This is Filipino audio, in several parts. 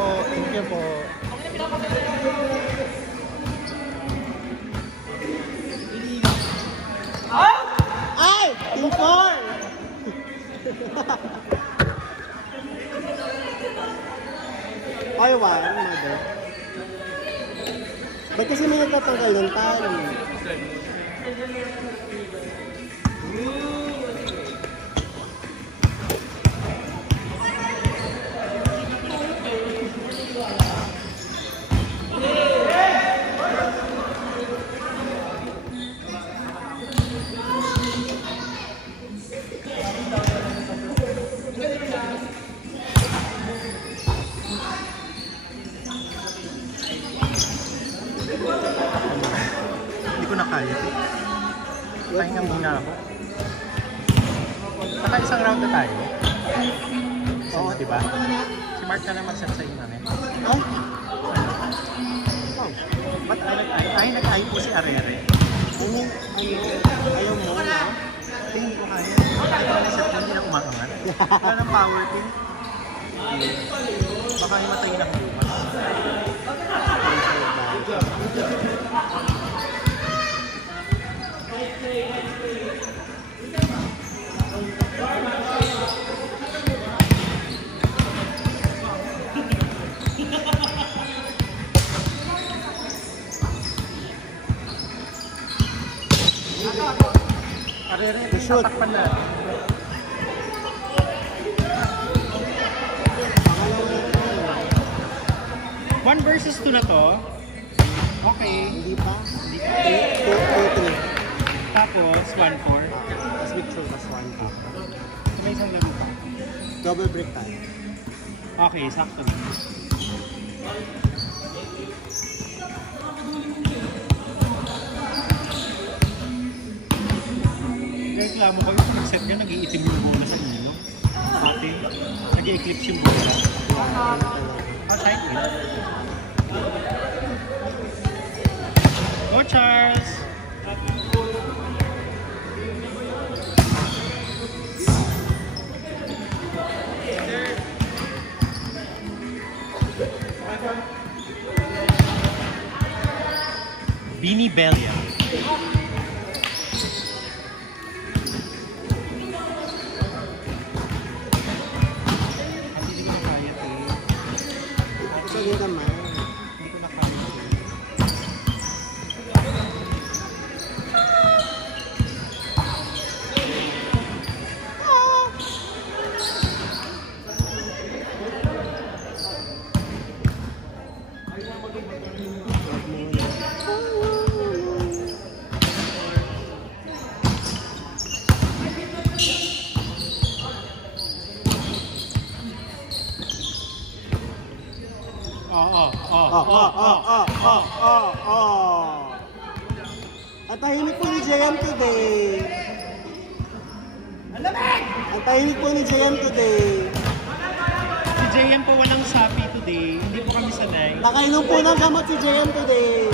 po. Thank you po. Ay! Team 4! Ay, one, mother. Ba't kasi may nagtatanggal ng tali? Hindi ko na kaya. Pahinga muna ako. Saka isang round na tayo. Oo, diba? Si Mark na lang mag-set sa inyo namin. Oh? Oh, ba't ay nag-ay po si Arere? Ano? Ayaw mo na? Tingin ko kaya. Ay ko na set mo, hindi na umakangat. Wala ng power team. Baka himatay na kung bukas. Arere, tatakpan na. 1 versus 2 na to. Okay. Hindi pa? Hindi pa. 2-3. Tapos 1-4. Tapos picture plus 1-2. So may isang laro pa. Double break tayo. Okay, sakto na. Reklamo ko yung nag-set ka, nag-iitim yung bola sa inyo. Pati, nag-i-eclipse yung bola. Outside in. Go Charles! Bini Belia. Hindi ko na kaya ito. Sige naman. Hindi ko na kaya. Ang tahimik po ni JM today. Ang tahimik po ni JM today. Si JM po walang sapi today. Hindi po kami sanay. Nakainom po ng gamot si JM today.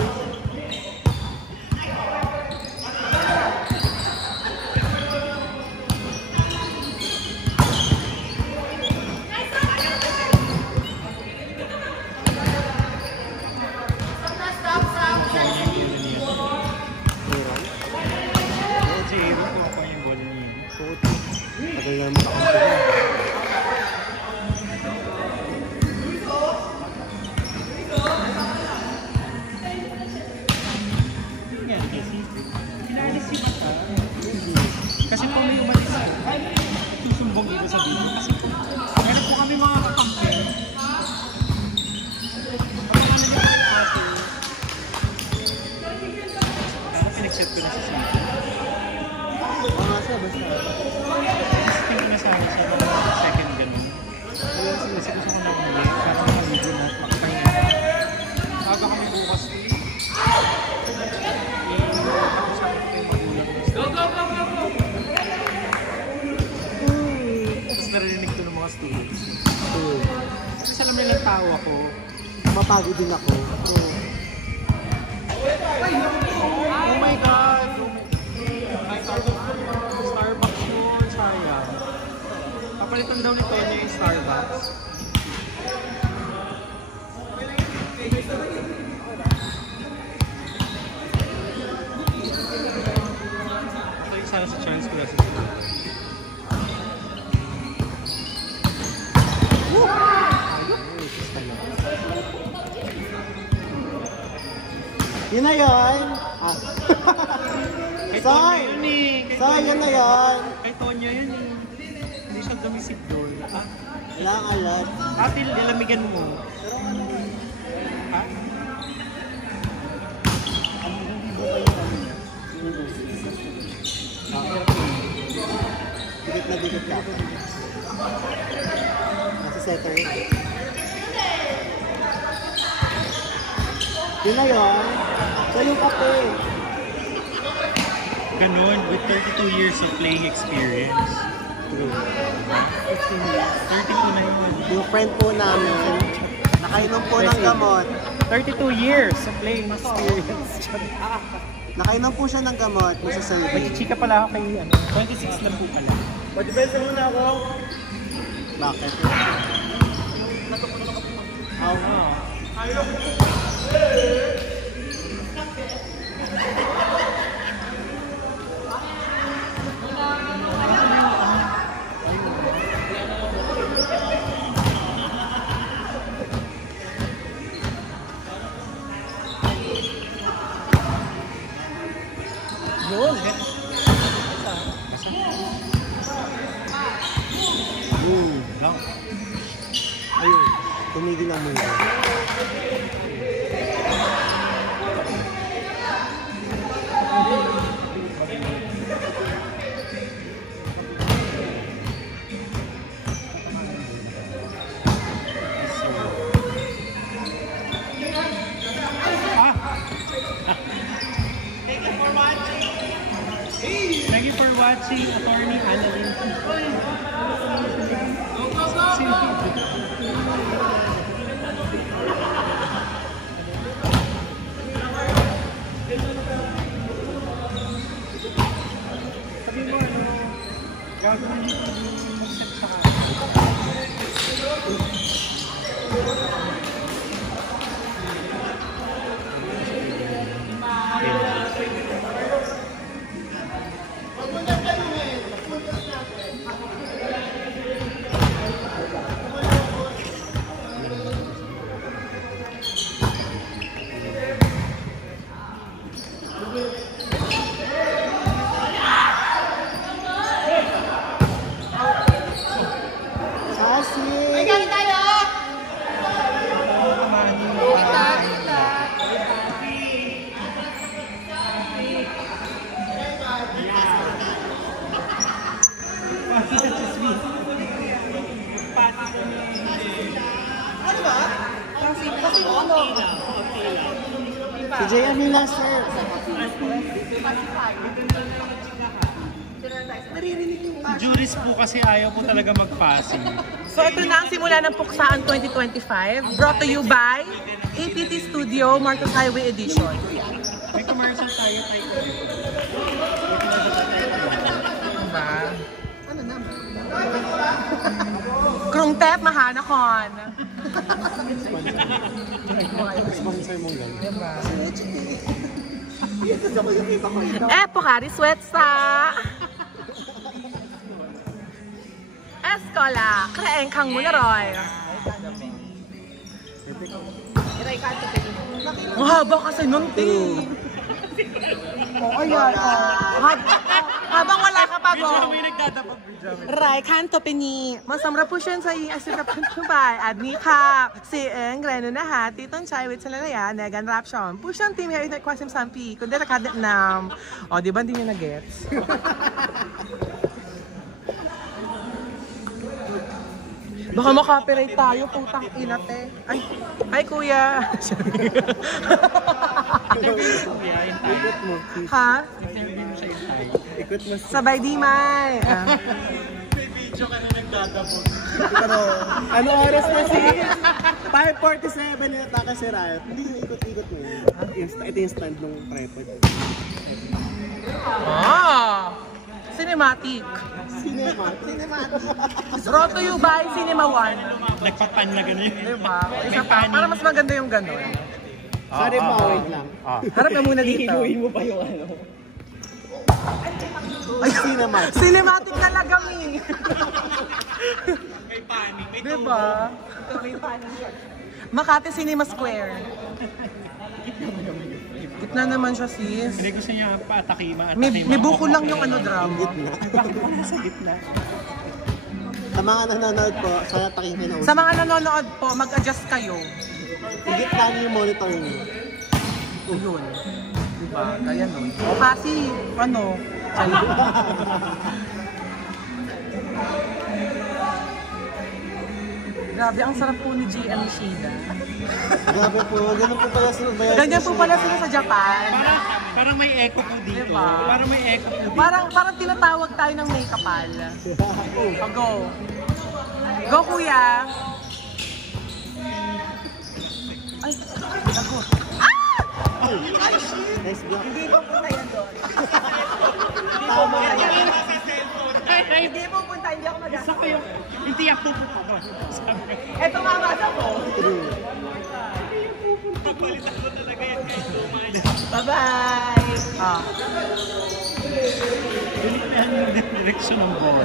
Tagal na naman ako sila. Yan, kasi pinalis si Bata. Kasi po may umalis sa susumbong dito sa video. Kasi po, meron po kami mga kakampi. Pinag-set ko na sa sila. Think na sana sa second ganun. Kasi gusto ko na umuwi para makaligo na at makapahinga. Aga kami bukas eh. Tapos kami kayo magulang. Go! Tapos narinig ko ng mga students. Kasi alam nilang tao ako. Mapagod din ako. Oh my God! Ay, Starbucks yun, sayang. Papalitan daw nito niya yung Starbucks. sana sa chance ko na sa Yun na yun. Ah. Kay Soy! Tonya yun eh. Soy, yun na yun. Kay Tonya yun eh. Hindi siya dumisip doon. Wala kang alat. Ate, lilamigan mo. Ha? Dikit na dikit ka. Nasa setter. Yun na yun. So yung kape. Ganon, with 32 years of playing experience. True. 32 na yun. Yung friend po namin, nakainom po ng gamot. 32 years of playing experience. Nakainom po siya ng gamot, masasabi. Magchichika pala ako kay 26 lang po pala. Pag-depensa muna ako. Bakit? Yun. Down. Ayun, tumigil na muna. Thank you for watching, Attorney Annalyn. Sabi mo gagawin yung mag-set sa Si Jay Amila, sir. Juris po kasi ayaw po talaga mag-passing. So ito na ang simula ng Puksaan 2025, brought to you by APT Studio, Marcos Highway Edition. May commercial tayo tayo. Diba? Krungtep, mahanakon. Sponsor mong gano'n. Diba? Ito daw yung iba ko ito. Pokari Swetsa. Escola, kreeng kang munaroy. Mahaba kasi nun, te. Ayan. Habang wala ka pa, go. May nagdadapag video. Rai kanto pini. Masamra po siya sa iyong asirapan tubay. At ni ka, si Eng, Reno na ha, titong chai with salalaya, negan rapsyon. Pusyang team here, ito kwasim sampi. Kundi rakadet nam. O, di ba hindi niya na-gets? Baka makapiright tayo, putang inate. Ay, hi kuya. Ikot mo. Ha? Interview mo siya yung tayo. Ikot mo. Sabay di may. May video ka na nagdadapag. Pero, ano oras na si 5:47 yung atake si Riot. Hindi yung ikot-ikot mo. Ito yung stand ng tripod. Cinematic. Cinema. Brought to you by Cinema One. Nagpapan na gano'n yun. Diba? Isa pa, para mas maganda yung gano'n. Sorry pa, wait lang. Harap na muna dito. mo pa yung ano. Ay, Cinematic. Cinematic talaga, Mi. May panic, may Diba? Makati Cinema Square. Gitna naman siya, sis. Hindi gusto niya paatake, May buko lang yung ano drama. Bakit pa nasa gitna? Sa mga nanonood po, sana takin kayo na Sa mga nanonood po, mag-adjust kayo. Igit lang yung monitor niyo. Yun. Diba? Kaya nun. O kasi, ano, grabe, ang sarap po ni GM Shida. Grabe po, ganun po pala sila bayan. Ganyan po pala sila sa Japan. Parang may echo po dito. Diba? Parang may echo po dito. Parang tinatawag tayo ng make-upal. O, go. Go, kuya. Ay, ako. Nice block. Hindi po punta yan doon. Tama. Hindi po punta, hindi ako mag-asa. Isa ko yung, hindi ako pupunta. Eto nga mata ko. True. Papalitan ko talaga yan kahit lumayan. Bye-bye. Ah. Piniktahan yung direksyon ng bola.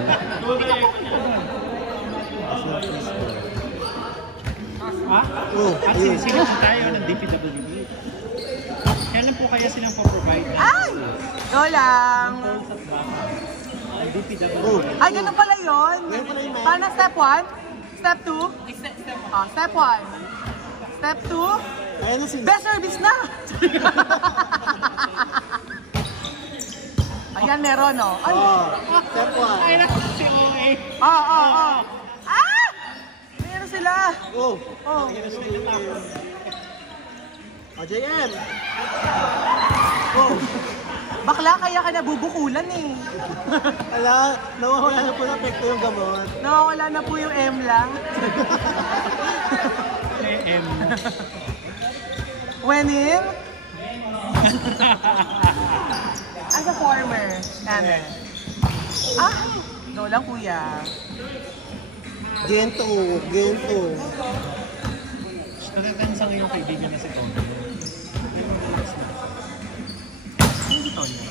Ha? Oh, At ayun. sinisingit tayo ng DPWB. Kailan po kaya silang po-provide? Ay! Go lang. DPWB. Oh, Ay, ganun pala yun. Ganun pala yun, ma'am. Paano step 1? Step 2? Step 1. Step 2? ayun na si... Best service na! Ayan, meron, no? Ay! Oh, step 1. Ay, naku, si OA. Ah! Meron sila! Oh, Oh. oh, JM. Oh. Bakla, kaya ka nabubukulan eh. Ala, nawawala na po ng epekto yung gamot. Nawawala na po yung M lang. AM. When in? As a former. Tanner. Go lang, kuya. Gento, gento. Nagkakansang yung kaibigan na si Tony. Sino si Tonya?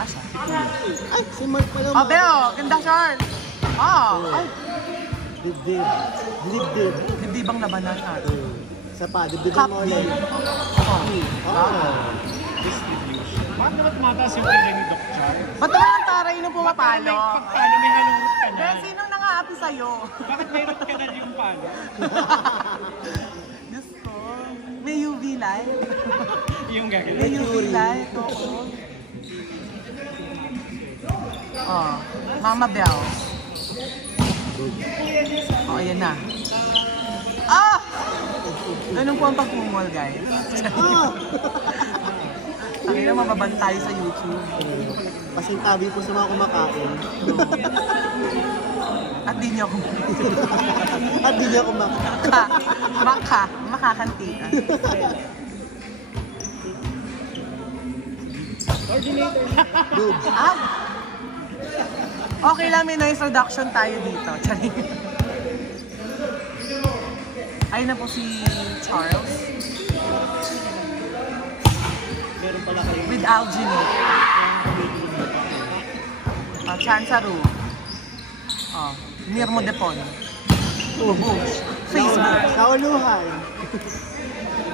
Siya. Ay, si Mark pala. Oh, Beo! Ganda short! Oh! Ay! Dibdib. Dibdib. Dibdibang labanan natin. Isa pa, dibdib Cup mo D. ulit. Oh. Oh. Distribution. Bakit naman tumataas yung kanya ni Doc Charles? Ba't naman ang taray nung pumapalo? Paano may halurot ka na? Pero sino nang-aapi sa'yo? Bakit may root ka na yung palo? Diyos ko. May UV light. Yung gagawin. May UV light. Oo. Oh. Mama Bells. Oh, ayan na. Ah! Ganun po ang pagkumol, guys. Ang ina, mababantay sa YouTube. Pasintabi po sa mga kumakain. At di niyo ako At di niya kumakain. makakanti. Boobs. Ah! Okay lang, may noise reduction tayo dito. Charing. Ayun na po si Charles. Meron pala kayo. With alginate. Chansaru. Nirmo Depon. Bush. Facebook. Sa uluhan.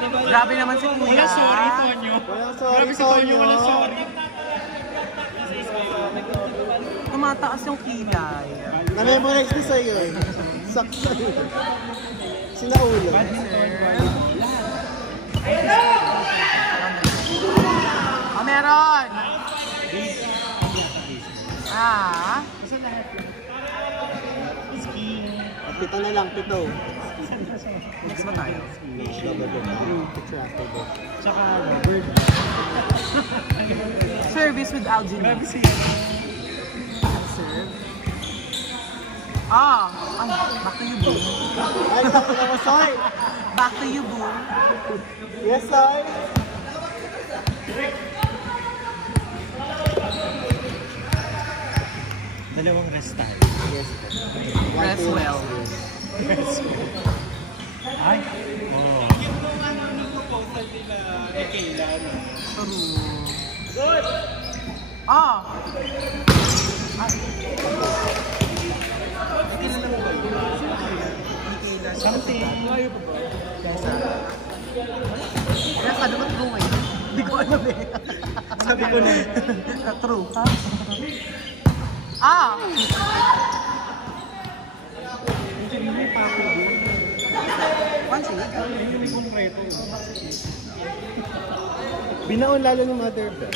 Grabe naman si Kuya. Wala sorry, Tonyo. Walang sorry, Grabe si Tonyo, Tonyo. walang sorry. Tumataas yung kilay. Na-memorize ko sa'yo eh. Saksa. Sinaulo. Oh, meron! Pito na lang, pito. Next ba tayo? Picture after this. Tsaka, bird. Service with alginate. Grabe si Serve. Back to you, boo. Ay, sabi na mo, sorry. Back to you, boo. Yes, sorry. Dalawang rest tayo. Yes. Rest well. Rest ko. Ay, oh. Yung proposal nila ni Kayla, no? True. Ah! Something. Kaya sabi ko true eh. Hindi ko alam eh. Sabi ko na. True. Ha? Ah! Hindi may papo din. Pansin? Hindi may konkreto. Binaon lalo ng mother bell.